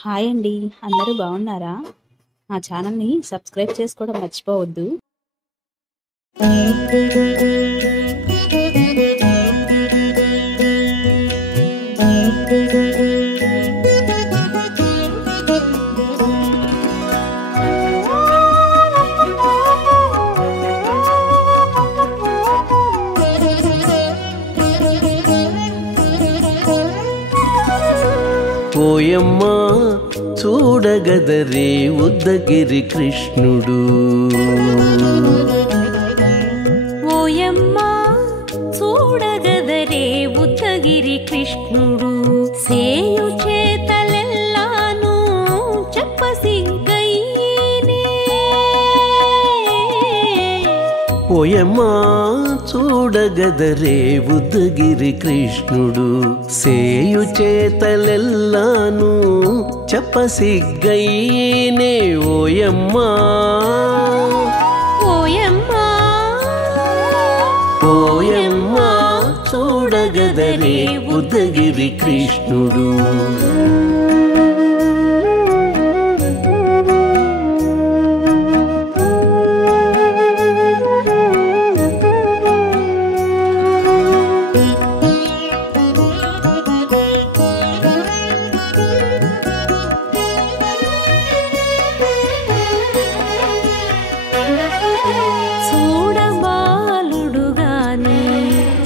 Hi అండి. అందరూ బాగున్నారా? మా ఛానల్‌ని సబ్స్క్రైబ్ చేసుకోవడం మర్చిపోవద్దు. ఓయమ్మా చూడగదరే ఉద్దగిరి కృష్ణుడు. ఓయమ్మా చూడగదరే ఉద్దగిరి కృష్ణుడు. సేయు చేతలెల్లాను చెప్పసిగ్గయ్యేనే. ఓయమ్మా చూడగదరే ఉద్దగిరి కృష్ణుడు. సేయు చేతలెల్లాను చెప్పసిగ్గయ్యేనే. ఓయమ్మా ఓయమ్మా ఓయమ్మా చూడగదరే ఉద్దగిరి కృష్ణుడు.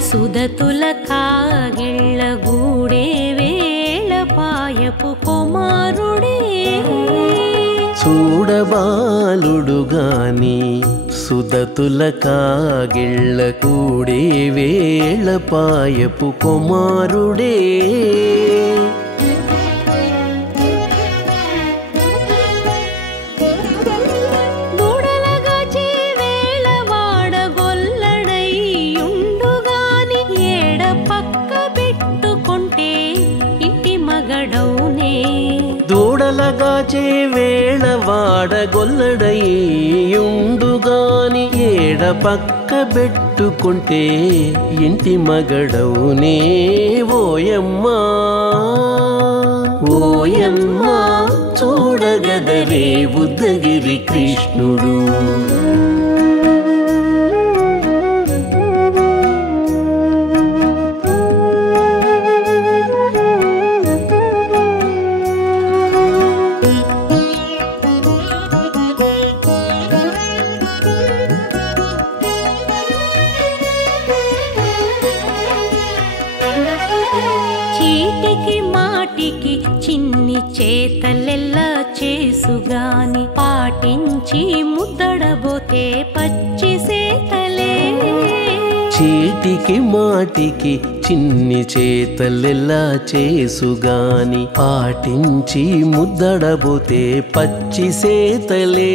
సుదతుల కాగిళ్ళ గూడే వేళ పాయపు కుమారుడే. చూడబాలుడు గాని సుదతుల కాగిళ్ళ కూడే వేళ పాయపు కుమారుడే. దూడలగాచే వేళ వాడగొల్లడయ్యుండుగాని ఏడ పక్క పెట్టుకుంటే ఇంటి మగడవునే. ఓయమ్మా ఓయమ్మా చూడగదరే ఉద్దగిరి కృష్ణుడు. చీటికి మాటికి చిన్ని చేతలెల్లా చేసుగాని పాటించి ముద్దడబోతే పచ్చి సేతలే. చీటికి మాటికి చిన్ని చేతలెల్లా చేసుగాని పాటించి ముద్దడబోతే పచ్చి సేతలే.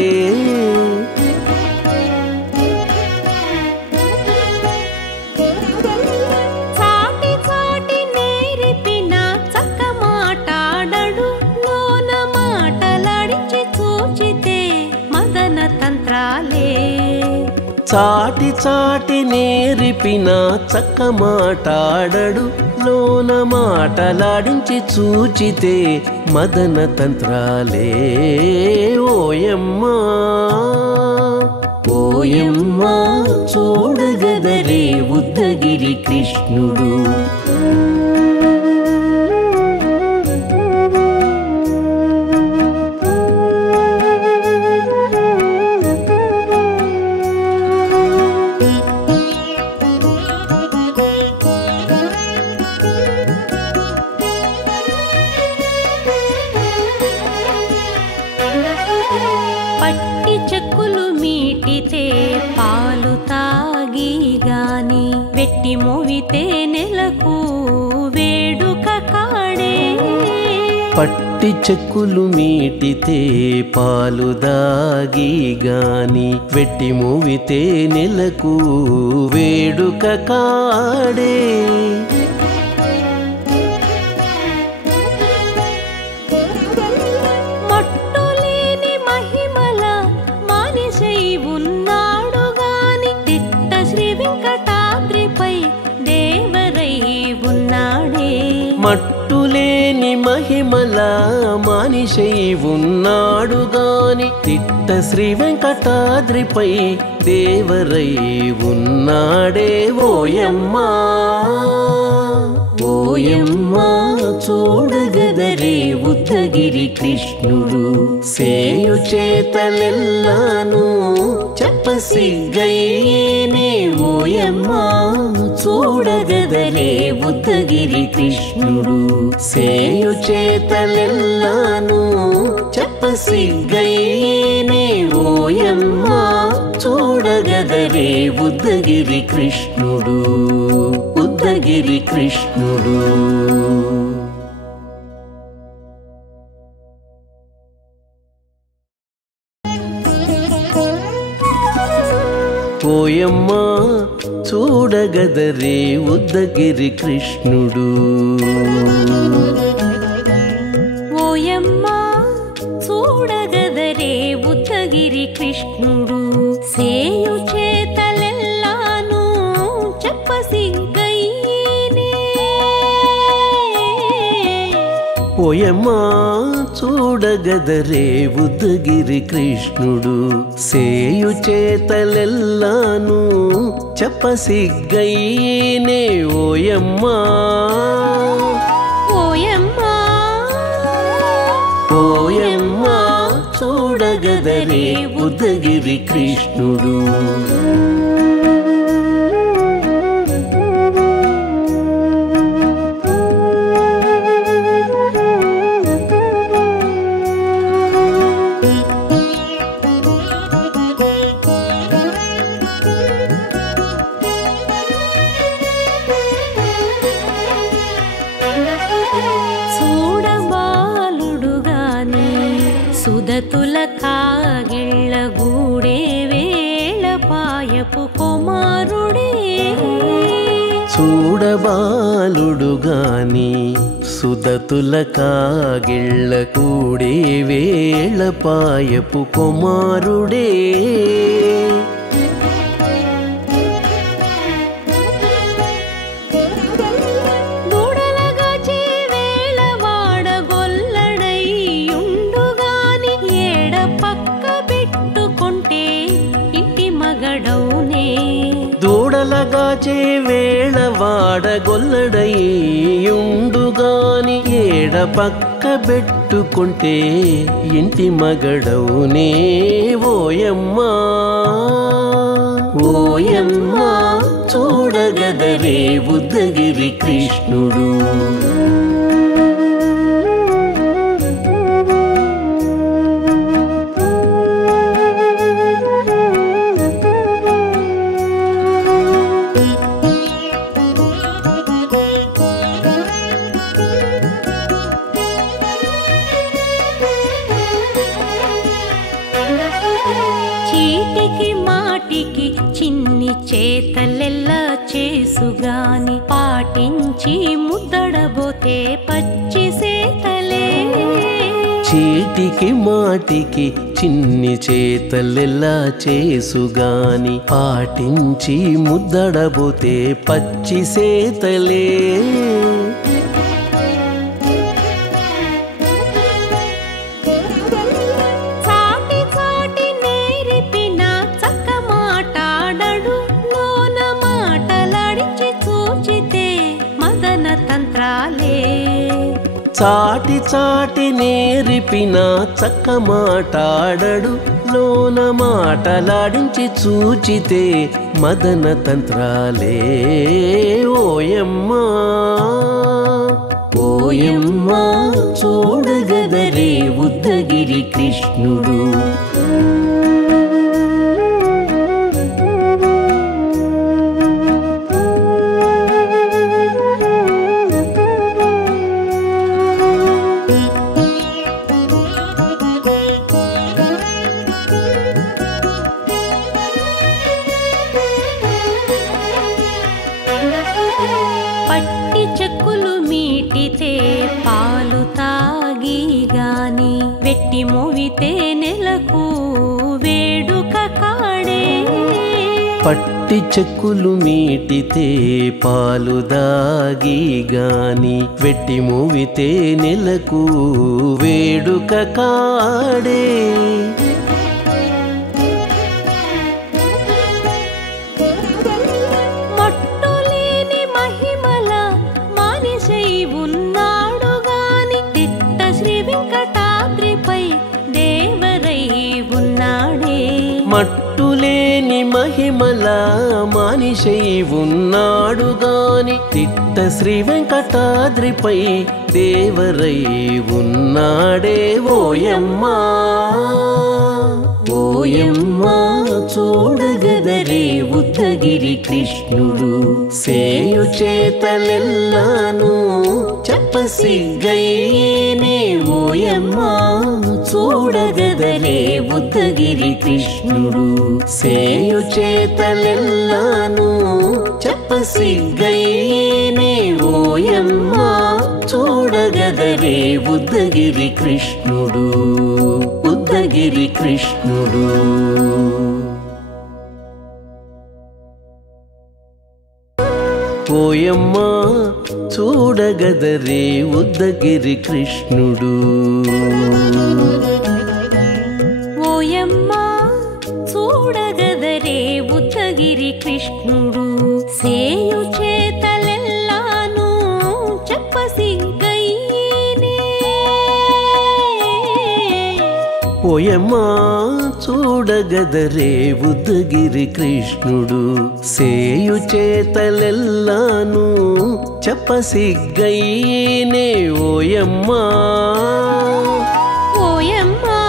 చాటి చాటి నేరిపిన చక్క మాటాడడు లోన మాటలాడించి చూచితే మదన తంత్రాలే. ఓయమ్మా ఓయమ్మా చూడగదరే ఉద్దగిరి కృష్ణుడు. పట్టి చెక్కులు మీటితే పాలు తాగి గాని వెట్టి మోవితే నెలకు వేడుక కాడే. పట్టి చెక్కులు మీటితే పాలు దాగి గాని వెట్టి మూవితే నెలకు వేడుక కాడే. మట్టులేని మహిమ మహిమల మనిషై ఉన్నాడు గాని తిట్ట శ్రీ వెంకటాద్రిపై దేవరై ఉన్నాడే ఓయమ్మా ఓయమ్మా చూడగదరే ఉద్దగిరి కృష్ణుడు సేయు చేతలెల్లాను చెప్పసిగ్గయ్యేనే ఓయమ్మా చూడగదరే ఉద్దగిరి కృష్ణుడు సేయు చేతలెల్లాను చెప్పసిగ్గయ్యేనే ఓయమ్మా చూడగదరే ఉద్దగిరి కృష్ణుడు ఉద్దగిరి కృష్ణుడు ఓయమ్మా చూడగదరే ఉద్దగిరి కృష్ణుడు ఓయమ్మా చూడగదరే ఉద్దగిరి కృష్ణుడు సేయు చేతలెల్లాను చెప్పసిగ్గయ్యేనే ఓయమ్మా చూడగదరే ఉద్దగిరి కృష్ణుడు సేయు చేతలెల్లాను చెప్పసిగ్గయ్యేనే ఓయమ్మా ఓయమ్మా ఓయమ్మా చూడగదరే ఉద్దగిరి కృష్ణుడు సుదతుల కాగిళ్ళ గూడే వేళ పాయపు కుమారుడే చూడబాలుడు గాని సుదతుల కాగిళ్ళ కూడే వేళ పాయపు కుమారుడే దూడలగాచే వేళ వాడగొల్లడయ్యుండుగాని ఏడ పక్క పెట్టుకుంటే ఇంటి మగడవునే ఓయమ్మా ఓయమ్మా చూడగదరే ఉద్దగిరి కృష్ణుడు చీటికి మాటికి చిన్ని చేతలెల్లా చేసుగాని పాటించి ముద్దడబోతే పచ్చి సేతలే చీటికి మాటికి చిన్ని చేతలెల్లా చేసుగాని పాటించి ముద్దడబోతే పచ్చి సేతలే చాటి చాటి నేరిపిన చక్క మాటాడడు లోన మాటలాడించి చూచితే మదన తంత్రాలే ఓయమ్మా ఓయమ్మా చూడగదరే ఉద్దగిరి కృష్ణుడు పట్టి చెక్కులు మీటితే పాలు తాగి గాని వెట్టి మోవితే నెలకు వేడుక కాడే పట్టి పట్టి చెక్కులు మీటితే పాలు దాగి గాని వెట్టి మూవితే నెలకు వేడుక కాడే మట్టులేని మహిమల మానిసై ఉన్నాడు గాని తిట్ట శ్రీ వెంకటాద్రిపై దేవరై ఉన్నాడే మట్టులేని మహిమల మానిషై ఉన్నాడు గాని తిట్ట శ్రీ వెంకటాద్రిపై దేవరై ఉన్నాడే ఓయమ్మా ఓయమ్మా చూడగదరే ఉద్దగిరి కృష్ణుడు సేయు చేతలెల్లాను చెప్పసిగ్గయ్యేనే ఓయమ్మా చూడగదరే ఉద్దగిరి కృష్ణుడు సేయు చేతలెల్లాను చెప్పసిగ్గయ్యేనే ఓయమ్మా చూడగదరే ఉద్దగిరి కృష్ణుడు ఉద్దగిరి కృష్ణుడు ఓయమ్మా చూడగదరే ఉద్దగిరి కృష్ణుడు ఓయమ్మా చూడగదరే ఉద్దగిరి కృష్ణుడు సేయు చేతలెల్లాను చెప్పసిగ్గయ్యేనే ఓయమ్మా చూడగదరే ఉద్దగిరి కృష్ణుడు సేయు చేతలెల్లాను చెప్పసిగ్గయ్యేనే ఓయమ్మా ఓయమ్మా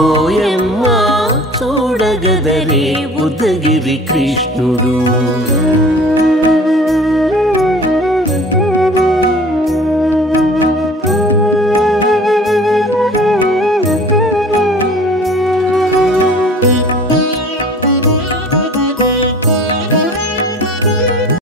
ఓయమ్మా చూడగదరే ఉద్దగిరి కృష్ణుడు